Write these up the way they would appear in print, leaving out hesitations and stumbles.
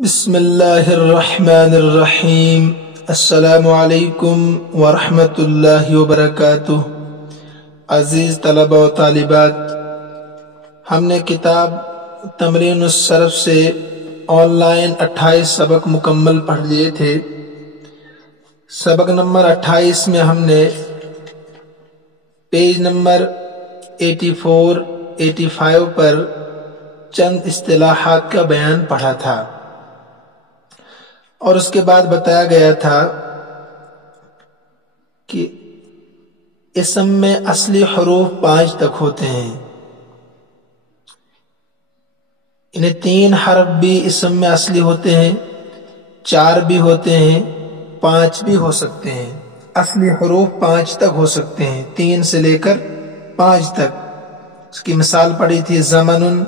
بسم اللہ الرحمن الرحیم۔ السلام علیکم ورحمۃ اللہ وبرکاتہ۔ عزیز طلبہ و طالبات، ہم نے کتاب تمرین الصرف سے آن لائن 28 سبق مکمل پڑھ لیے تھے۔ سبق نمبر 28 میں ہم نے پیج نمبر 84 85 پر چند اصطلاحات کا بیان پڑھا تھا، اور اس کے بعد بتایا گیا تھا کہ اسم میں اصلی حروف 5 تک ہوتے ہیں، انہیں 3 حرف بھی اسم میں اصلی ہوتے ہیں، 4 بھی ہوتے ہیں، 5 بھی ہو سکتے ہیں۔ اصلی حروف 5 تک ہو سکتے ہیں، 3 سے لے کر 5 تک۔ اس کی مثال پڑھی تھی زمن،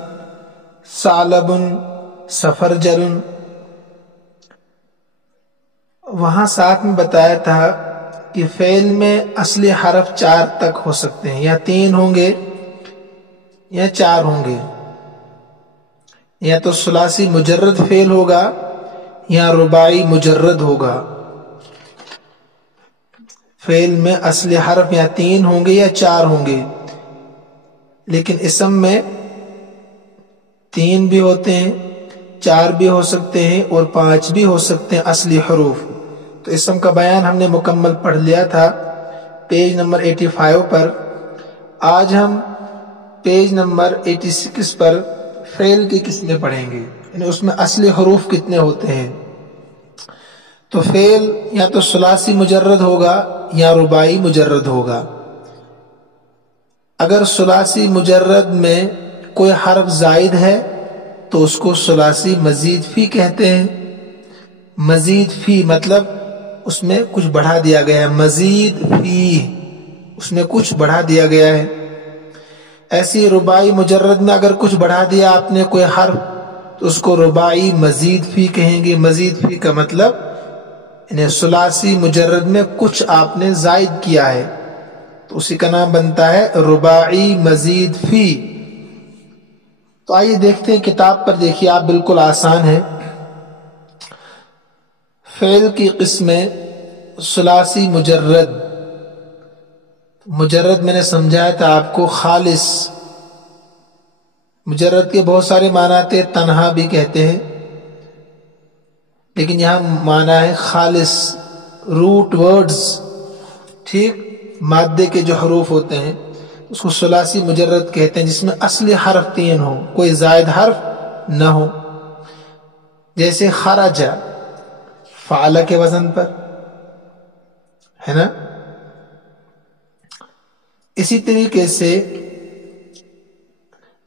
ثعلب، سفرجل۔ وہاں ساتھ میں بتایا تھا کہ فعل میں اصلی حرف 4 تک ہو سکتے ہیں، یا 3 ہوں گے یا 4 ہوں گے، یا تو ثلاثی مجرد فعل ہوگا یا رباعی مجرد ہوگا۔ فعل میں اصلی حرف یا 3 ہوں گے یا 4 ہوں گے، لیکن اسم میں 3 بھی ہوتے ہیں، 4 بھی ہو سکتے ہیں اور 5 بھی ہو سکتے ہیں اصلی حروف۔ تو اسم کا بیان ہم نے مکمل پڑھ لیا تھا پیج نمبر 85 پر۔ آج ہم پیج نمبر 86 پر فعل کی قسمیں پڑھیں گے، یعنی اس میں اصلی حروف کتنے ہوتے ہیں۔ تو فعل یا تو ثلاثی مجرد ہوگا یا رباعی مجرد ہوگا۔ اگر ثلاثی مجرد میں کوئی حرف زائد ہے تو اس کو ثلاثی مزید فی کہتے ہیں۔ مزید فی مطلب اس میں کچھ بڑھا دیا گیا ہے، مزید فی اس میں کچھ بڑھا دیا گیا ہے۔ ایسی رباعی مجرد میں اگر کچھ بڑھا دیا آپ نے کوئی حرف تو اس کو رباعی مزید فی کہیں گے۔ مزید فی کا مطلب یعنی ثلاثی مجرد میں کچھ آپ نے زائد کیا ہے تو اسی کا نام بنتا ہے رباعی مزید فی۔ تو آئیے دیکھتے ہیں، کتاب پر دیکھیے آپ، بالکل آسان ہے۔ فعل کی قسمیں ثلاثی مجرد میں نے سمجھایا تھا آپ کو خالص۔ مجرد کے بہت سارے معنی آتے ہیں، تنہا بھی کہتے ہیں، لیکن یہاں معنی ہے خالص، روٹ ورڈز، ٹھیک، مادے کے جو حروف ہوتے ہیں اس کو ثلاثی مجرد کہتے ہیں، جس میں اصلی حرف 3 ہو، کوئی زائد حرف نہ ہو۔ جیسے خرج، فعل کے وزن پر ہے نا۔ اسی طریقے سے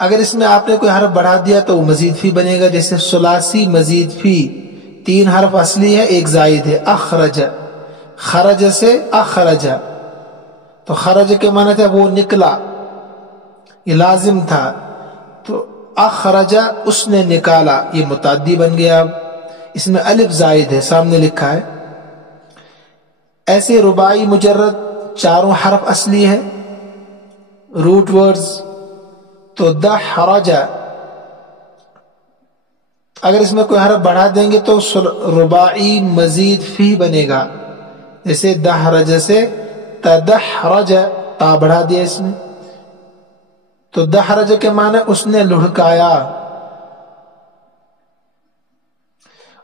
اگر اس میں آپ نے کوئی حرف بڑھا دیا تو وہ مزید فی بنے گا۔ جیسے ثلاثی مزید فی، 3 حرف اصلی ہے، 1 زائد ہے، اخرج، خرج سے اخرج، تو خرج کے معنی تھا وہ نکلا، یہ لازم تھا، تو اخرج اس نے نکالا، یہ متعدی بن گیا۔ اب اس میں الف زائد ہے، سامنے لکھا ہے۔ ایسے رباعی مجرد 4 حرف اصلی ہے، روٹ ورڈز، تو دحرج، اگر اس میں کوئی حرف بڑھا دیں گے تو رباعی مزید فی بنے گا۔ جیسے دحرج سے تدحرج، تا بڑھا دیا اس میں، تو دحرج کے معنی اس نے لڑکایا،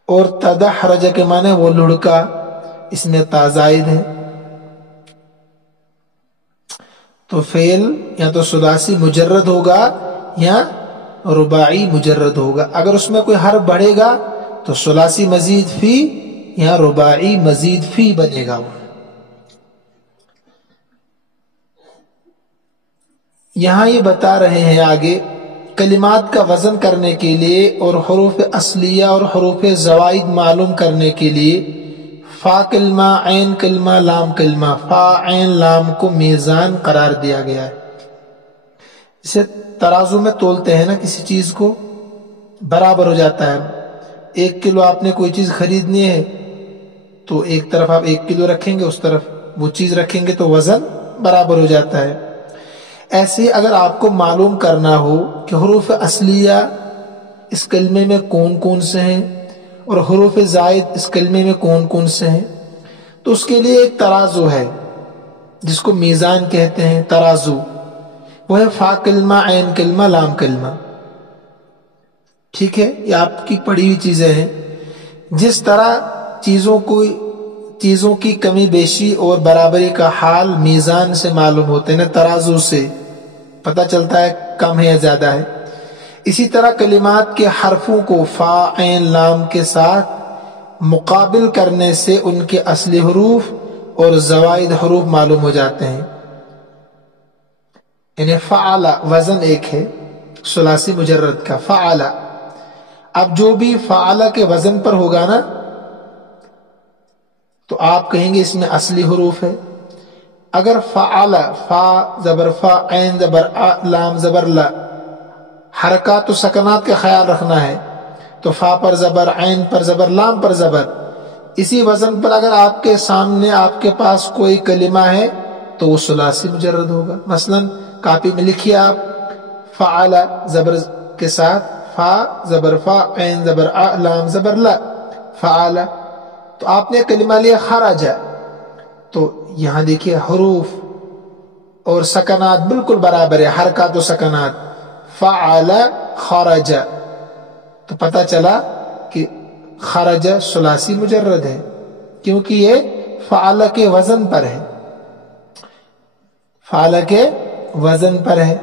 اور تدحرج کے معنی وہ لڑکا، اس میں تا زائد ہے۔ تو فعل یا تو ثلاثی مجرد ہوگا یا رباعی مجرد ہوگا۔ اگر اس میں کوئی حرف بڑھے گا تو ثلاثی مزید فی یا رباعی مزید فی بنے گا۔ یہاں یہ بتا رہے ہیں آگے، کلمات کا وزن کرنے کے لیے اور حروف اصلیہ اور حروف زوائد معلوم کرنے کے لیے فا کلمہ، عین کلمہ، لام کلمہ، فا عین لام کو میزان قرار دیا گیا ہے۔ اسے ترازو میں تولتے ہیں نا، کسی چیز کو برابر ہو جاتا ہے۔ 1 کلو آپ نے کوئی چیز خریدنی ہے تو ایک طرف آپ 1 کلو رکھیں گے، اس طرف وہ چیز رکھیں گے تو وزن برابر ہو جاتا ہے۔ ایسے اگر آپ کو معلوم کرنا ہو کہ حروف اصلیہ اس کلمے میں کون کون سے ہیں اور حروف زائد اس کلمے میں کون کون سے ہیں، تو اس کے لیے ایک ترازو ہے جس کو میزان کہتے ہیں، ترازو، وہ ہے فا کلمہ، عین کلمہ، لام کلمہ. ٹھیک ہے، یہ آپ کی پڑھی ہوئی چیزیں ہیں. جس طرح چیزوں کی کمی بیشی اور برابری کا حال میزان سے معلوم ہوتے ہیں، ترازو سے پتہ چلتا ہے کم ہے یا زیادہ ہے، اسی طرح کلمات کے حرفوں کو فا، عین، لام کے ساتھ مقابل کرنے سے ان کے اصلی حروف اور زوائد حروف معلوم ہو جاتے ہیں. یعنی فعل وزن ایک ہے ثلاثی مجرد کا، فعل. اب جو بھی فعل کے وزن پر ہوگا نا تو آپ کہیں گے اس میں اصلی حروف ہے. اگر فعل، فا زبر فا، عین زبر ا، لام زبر لا، حرکات و سکنات کا خیال رکھنا ہے، تو فا پر زبر، عین پر زبر، لام پر زبر. اسی وزن پر اگر آپ کے سامنے آپ کے پاس کوئی کلمہ ہے تو وہ ثلاثی مجرد ہوگا. مثلا کاپی میں لکھیے آپ فعل زبر کے ساتھ فا زبر فا، عین زبر ا، لام زبر لا، فعل. تو آپ نے کلمہ لیا خرج، تو یہاں دیکھیے حروف اور سکنات بالکل برابر ہے، حرکات و سکنات. فعل خرج، تو پتہ چلا کہ خرج ثلاثی مجرد ہے کیونکہ یہ فعل کے وزن پر ہے، فعل کے وزن پر ہے.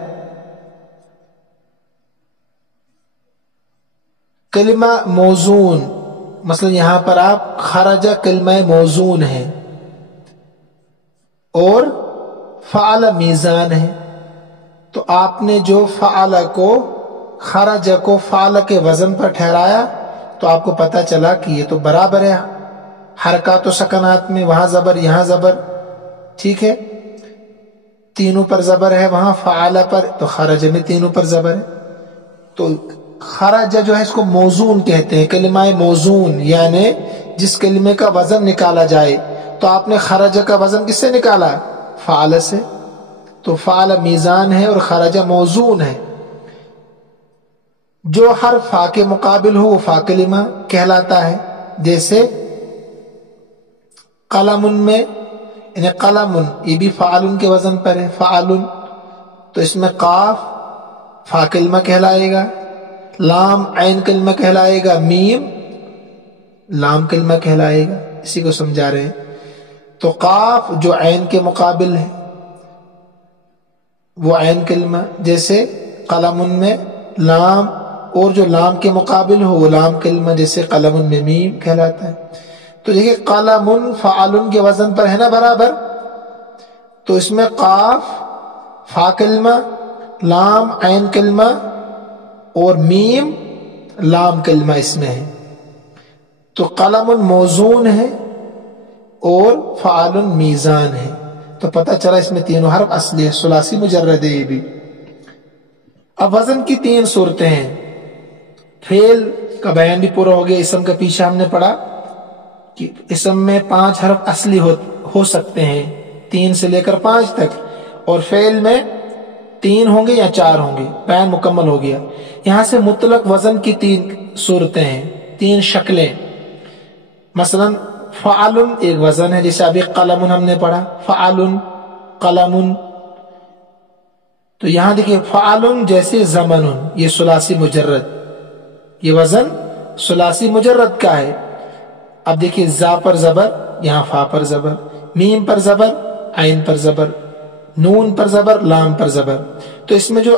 کلمہ موزون، مثلا یہاں پر آپ خرج کلمہ موزون ہے اور فعل میزان ہے، تو آپ نے جو فعل کو، خرج کو فعل کے وزن پر ٹھہرایا تو آپ کو پتہ چلا کہ یہ تو برابر ہے حرکات و سکنات میں، وہاں زبر یہاں زبر. ٹھیک ہے، تینوں پر زبر ہے، وہاں فعل پر، تو خرج میں تینوں پر زبر ہے. تو خرج جو ہے اس کو موزون کہتے ہیں، کلمہ موزون، یعنی جس کلمے کا وزن نکالا جائے. تو آپ نے خرج کا وزن کس سے نکالا؟ فعل سے. تو فعل میزان ہے اور خرج موزون ہے. جو حرف فا کے مقابل ہو وہ فا کلمہ کہلاتا ہے. جیسے قلم میں، یعنی قلم یہ بھی فعل کے وزن پر ہے، فعل، تو اس میں قاف فا کلمہ کہلائے گا، لام عین کلمہ کہلائے گا، میم لام کلمہ کہلائے گا. اسی کو سمجھا رہے ہیں. تو قاف جو عین کے مقابل ہے وہ عین کلمہ، جیسے قلم میں لام، اور جو لام کے مقابل ہو وہ لام کلمہ، جیسے قلم میں میم کہلاتا ہے. تو دیکھیے قلم فعل کے وزن پر ہے نا برابر، تو اس میں قاف فا کلمہ، لام عین کلمہ اور میم لام کلمہ اس میں ہے. تو قلم موزون ہے اور فعل میزان ہے. تو پتہ چلا اس میں تینوں حرف اصلی ہے، ثلاثی مجرد ہے یہ بھی. اب وزن کی تین صورتیں ہیں. فعل کا بیان بھی پورا ہو گیا. اسم کا پیچھے ہم نے پڑھا کہ اسم میں 5 حرف اصلی ہو سکتے ہیں، 3 سے لے کر 5 تک، اور فعل میں 3 ہوں گے یا 4 ہوں گے. بیان مکمل ہو گیا. یہاں سے مطلق وزن کی 3 صورتیں ہیں، 3 شکلیں. مثلا فعل ایک وزن ہے، جیسے ابھی قلم ہم نے پڑھا، فعل قلم. تو یہاں دیکھیے فعل جیسے زمن، یہ ثلاثی مجرد، یہ وزن ثلاثی مجرد کا ہے. اب دیکھیے زا پر زبر، یہاں فا پر زبر، میم پر زبر، عین پر زبر، نون پر زبر، لام پر زبر. تو اس میں جو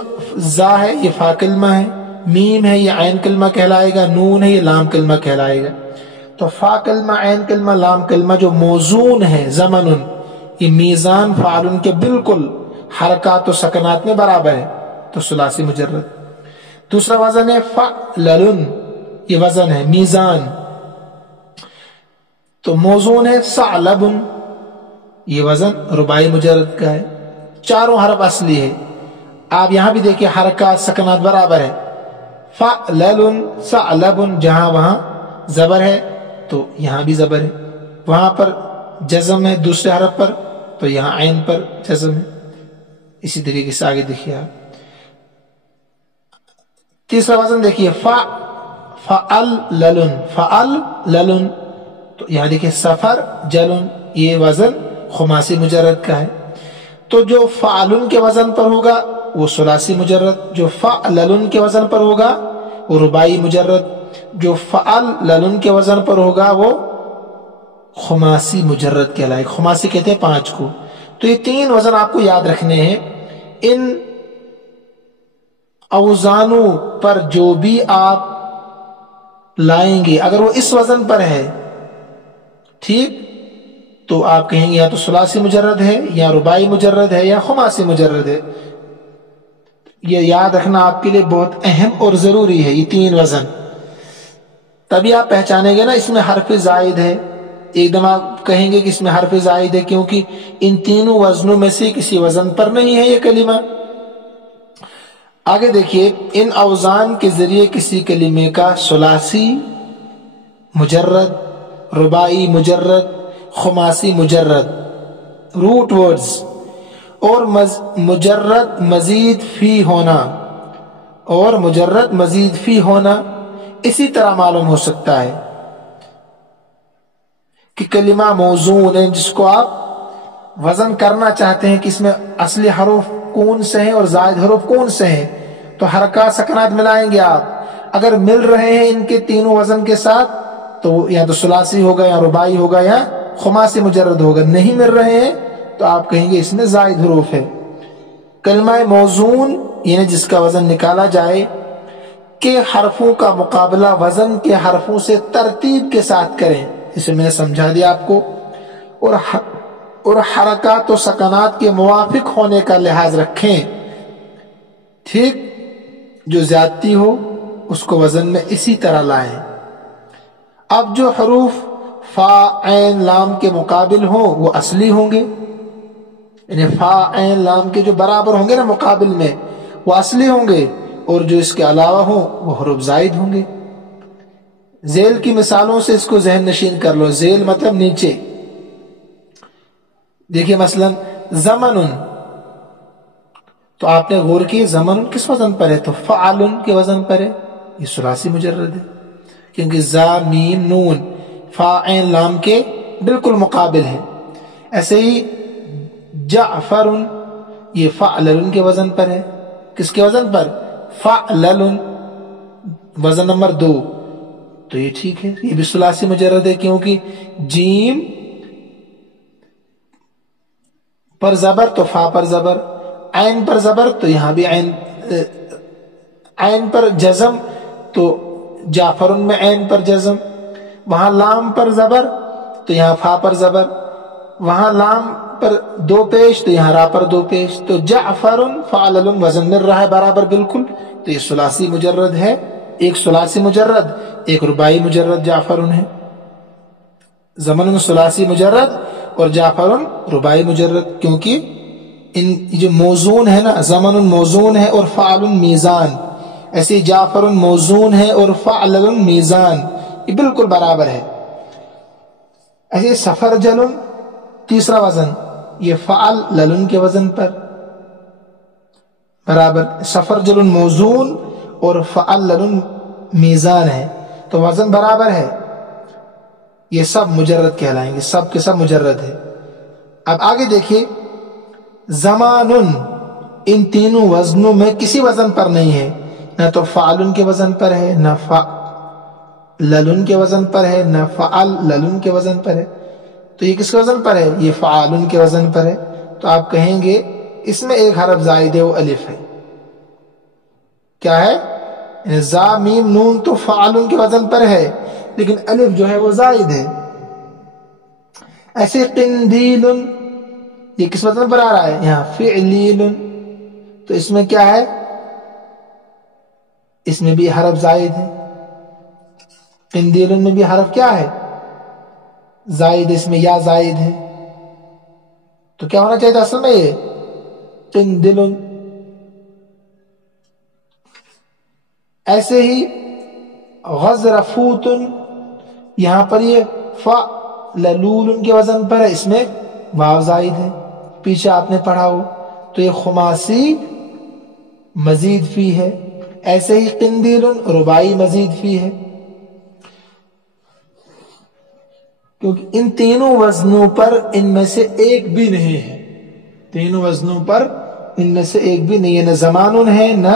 زا ہے یہ فا کلمہ ہے، میم ہے یہ عین کلمہ کہلائے گا، نون ہے یہ لام کلمہ کہلائے گا. تو فا کلمہ، عین کلمہ، لام کلمہ جو موزون ہے، زمن، یہ میزان فعل کے بالکل حرکات و سکنات میں برابر ہے، تو ثلاثی مجرد. دوسرا وزن ہے فعلل، یہ وزن ہے میزان، تو موزون ہے ثعلب، یہ وزن رباعی مجرد کا ہے. چاروں حرف اصلی ہے. آپ یہاں بھی دیکھیں حرکات سکنات برابر ہے. فعلل ثعلب، جہاں وہاں زبر ہے تو یہاں بھی زبر ہے، وہاں پر جزم ہے دوسرے حرف پر تو یہاں عین پر جزم ہے. اسی طریقے سے آگے دیکھیے آپ. تیسرا وزن دیکھیے فعللن فعللن، تو یہاں دیکھیں سفر جلن، یہ وزن خماسی مجرد کا ہے. تو جو فعلن کے وزن پر ہوگا وہ ثلاثی مجرد، جو فعللن کے وزن پر ہوگا وہ رباعی مجرد، جو فعللن کے وزن پر ہوگا وہ خماسی مجرد کہلائے. خماسی کہتے ہیں 5 کو. تو یہ 3 وزن آپ کو یاد رکھنے ہیں. ان اوزانوں پر جو بھی آپ لائیں گے اگر وہ اس وزن پر ہے، ٹھیک، تو آپ کہیں گے یا تو ثلاثی مجرد ہے یا رباعی مجرد ہے یا خماسی مجرد ہے. یہ یاد رکھنا آپ کے لیے بہت اہم اور ضروری ہے. یہ 3 وزن تبھی آپ پہچانیں گے نا اس میں حرف زائد ہے. ایک دم آپ کہیں گے کہ اس میں حرف زائد ہے کیونکہ ان تینوں وزنوں میں سے کسی وزن پر نہیں ہے یہ کلمہ. آگے دیکھیے، ان اوزان کے ذریعے کسی کلمے کا ثلاثی مجرد، رباعی مجرد، خماسی مجرد روٹ ورڈز اور مجرد مزید فی ہونا اور مجرد مزید فی ہونا اسی طرح معلوم ہو سکتا ہے کہ کلمہ موزون ہے جس کو آپ وزن کرنا چاہتے ہیں کہ اس میں اصلی حروف کون سے ہیں اور زائد حروف کون سے ہیں، تو حرکات سکنات ملائیں گے آپ. اگر مل رہے ہیں ان کے تینوں وزن کے ساتھ تو یا تو ثلاثی ہوگا یا رباعی ہوگا یا خماسی مجرد ہوگا. نہیں مل رہے ہیں تو آپ کہیں گے اس میں زائد حروف ہے. کلمہ موزون یعنی جس کا وزن نکالا جائے کہ حرفوں کا مقابلہ وزن کے حرفوں سے ترتیب کے ساتھ کریں، اسے میں نے سمجھا دیا آپ کو، اور حرکات و سکنات کے موافق ہونے کا لحاظ رکھیں. ٹھیک، جو زیادتی ہو اس کو وزن میں اسی طرح لائیں. اب جو حروف فا عین لام کے مقابل ہوں وہ اصلی ہوں گے، یعنی فا عین لام کے جو برابر ہوں گے نا مقابل میں وہ اصلی ہوں گے، اور جو اس کے علاوہ ہوں وہ حروف زائد ہوں گے. ذیل کی مثالوں سے اس کو ذہن نشین کر لو. ذیل مطلب نیچے. دیکھیے مثلا زمن، تو آپ نے غور کی زمن کس وزن پر ہے؟ تو فعل کے وزن پر ہے. یہ ثلاثی مجرد ہے کیونکہ زا میم نون فا عین لام کے بالکل مقابل ہے. ایسے ہی جعفر، یہ فعلل کے وزن پر ہے. کس کے وزن پر؟ فعلل، وزن نمبر 2. تو یہ ٹھیک ہے، یہ بھی ثلاثی مجرد ہے کیونکہ جیم پر زبر تو فا پر زبر، عین پر زبر تو یہاں بھی عین پر جزم تو جعفر میں عین پر جزم، وہاں لام پر زبر تو یہاں فا پر زبر، وہاں لام پر 2 پیش تو یہاں را پر 2 پیش. تو جعفر فعلل وزن مل رہا ہے برابر بالکل. تو یہ ثلاثی مجرد ہے. ایک ثلاثی مجرد ایک رباعی مجرد جعفر ہے. زمن ثلاثی مجرد اور جعفر رباعی مجرد، کیونکہ ان جو موزون ہے نا، زمن موزون ہے اور فعل میزان، ایسے جعفر موزون ہے اور فعل میزان، یہ بالکل برابر ہے. ایسے سفر جلن تیسرا وزن، یہ فعل للن کے وزن پر برابر. سفر جلن موزون اور فعل للن میزان ہے تو وزن برابر ہے. یہ سب مجرد کہلائیں گے، سب کے سب مجرد ہے. اب آگے دیکھیے، زمان ان تینوں وزنوں میں کسی وزن پر نہیں ہے، نہ تو فعل کے وزن پر ہے، نہ فعل کے وزن پر ہے، نہ فعل کے وزن پر ہے. تو یہ کس کے وزن پر ہے؟ یہ فعال کے وزن پر ہے. تو آپ کہیں گے اس میں ایک حرف زائد ہے، وہ الف ہے. کیا ہے؟ زا میم نون تو فعال کے وزن پر ہے لیکن الف جو ہے وہ زائد ہے. ایسے قندیل، یہ کس وزن پر آ رہا ہے؟ یہاں فعلیل. تو اس میں کیا ہے؟ اس میں بھی حرف زائد ہے. قندیل میں بھی حرف کیا ہے؟ زائد. اس میں یا زائد ہے. تو کیا ہونا چاہیے اصل میں؟ یہ قندل. ایسے ہی غزرفوت، یہاں پر یہ فعللول کے وزن پر ہے، اس میں واو زائد ہے، پیچھے آپ نے پڑھا ہو. تو یہ خماسی مزید فی ہے. ایسے ہی قندیل رباعی مزید فی ہے. کیونکہ ان تینوں وزنوں پر ان میں سے ایک بھی نہیں ہے، تینوں وزنوں پر ان میں سے ایک بھی نہیں ہے، نہ زمان ہے، نہ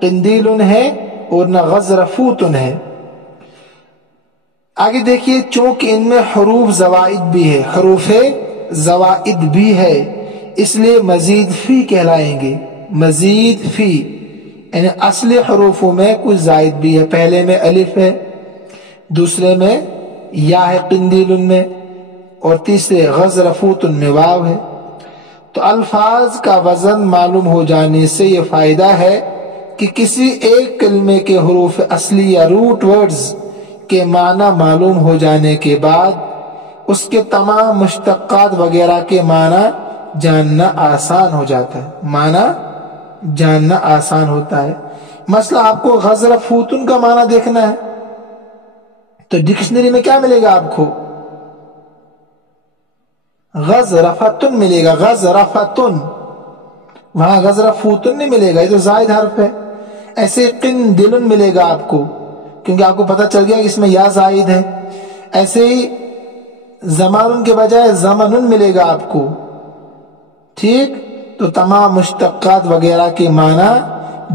قندیل ہے، اور نہ غضرفوت ہے۔ آگے دیکھیے، چونکہ ان میں حروف زوائد بھی ہے، حروف زوائد بھی ہے، اس لیے مزید فی کہلائیں گے، مزید فی، یعنی اصلی حروفوں میں کچھ زائد بھی ہے، پہلے میں الف ہے، دوسرے میں یا ہے قندیل میں، اور تیسرے غضرفوت میں واو ہے۔ تو الفاظ کا وزن معلوم ہو جانے سے یہ فائدہ ہے کہ کسی ایک کلمے کے حروف اصلی یا روٹ ورڈز کے معنی معلوم ہو جانے کے بعد اس کے تمام مشتقات وغیرہ کے معنی جاننا آسان ہو جاتا ہے، معنی جاننا آسان ہوتا ہے۔ مثلا آپ کو غضرفوتن کا معنی دیکھنا ہے تو ڈکشنری میں کیا ملے گا آپ کو؟ غضرفتن ملے گا، غضرفتن، وہاں غضرفوتن نہیں ملے گا، یہ تو زائد حرف ہے۔ ایسے قندلن ملے گا آپ کو، کیونکہ آپ کو پتہ چل گیا کہ اس میں یا زائد ہے۔ ایسے ہی زمان کے بجائے زمن ملے گا آپ کو، ٹھیک؟ تو تمام مشتقات وغیرہ کے معنی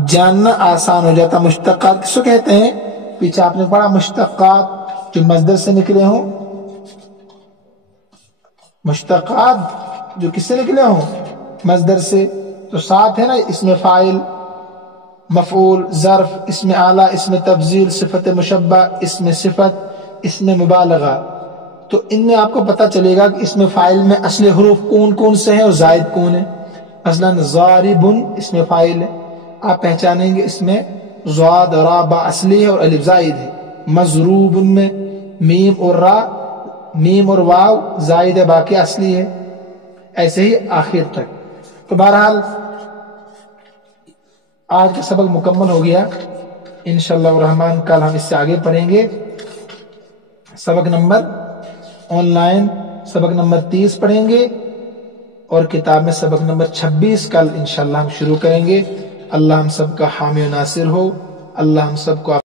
جاننا آسان ہو جاتا۔ مشتقات کس کو کہتے ہیں؟ پیچھے آپ نے پڑھا مشتقات جو مصدر سے نکلے ہوں، مشتقات جو کس سے نکلے ہوں؟ مصدر سے۔ تو ساتھ ہے نا اسم فاعل، مفعول، ظرف، اسم اعلیٰ، اسم تفضیل، صفت مشبہ، اسم صفت، اسم مبالغہ۔ تو ان میں آپ کو پتہ چلے گا کہ اسم فاعل میں اصل حروف کون کون سے ہیں اور زائد کون ہیں۔ مثلا ضارب اسم فاعل ہے، آپ پہچانیں گے اس میں ضاد را با اصلی ہے اور الف زائد ہے۔ مضروب میں میم اور را، میم اور واو زائد ہے، باقی اصلی ہے، ایسے ہی آخر تک۔ تو بہرحال آج کا سبق مکمل ہو گیا، انشاءاللہ الرحمن کل ہم اس سے آگے پڑھیں گے۔ سبق نمبر آن لائن سبق نمبر 30 پڑھیں گے، اور کتاب میں سبق نمبر 26 کل انشاءاللہ ہم شروع کریں گے۔ اللہ ہم سب کا حامی و ناصر ہو، اللہ ہم سب کو